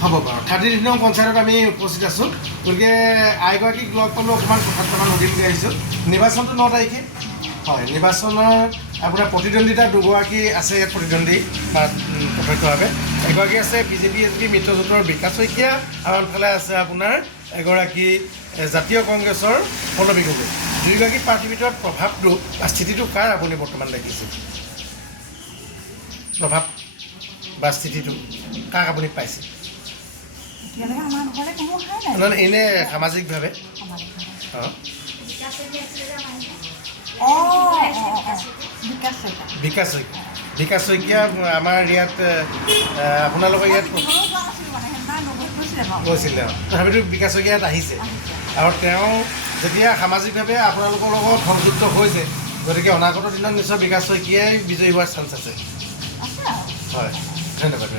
হ'ব বাৰু 33 নং পঞ্চায়তত আমি উপস্থিত আছোঁ গতিকে আইগৰাকীক লগ পালোঁ অকণমান কথা সুধিবলৈ আহিছোঁ নিৰ্বাচনটো 9 তাৰিখে হয় নিৰ্বাচনৰ আপোনাৰ প্ৰতিদ্বন্দ্বিতা দুগৰাকী আছে ইয়াত প্ৰতিদ্বন্দ্বী বা প্ৰত্যক্ষভাৱে এগৰাকী আছে বিজেপি এজেপি মিত্ৰজোঁটৰ বিকাশ শইকীয়া আৰু আনফালে আছে আপোনাৰ এগৰাকী জাতীয় কংগ্ৰেছৰ পল্লৱী গগৈ দুয়োগৰাকী প্ৰাৰ্থীৰ ভিতৰত প্ৰভাৱটো বা স্থিতিটো কাৰ আপুনি বৰ্তমান দেখিছে প্ৰভাৱ বা স্থিতিটো কাক আপুনি পাইছে নহ'লে এনে সামাজিকভাৱে বিকাশ শইকীয়া আমাৰ ইয়াত আপোনালোকৰ ইয়াত কৈছিলে তথাপিতো বিকাশ শইকীয়া ইয়াত আহিছে আৰু তেওঁ যেতিয়া সামাজিকভাৱে আপোনালোকৰ লগত সংযুক্ত হৈছে গতিকে অনাগত দিনত নিশ্চয় বিকাশ শইকীয়াই বিজয়ী হোৱাৰ চান্স আছে হয় ধন্যবাদ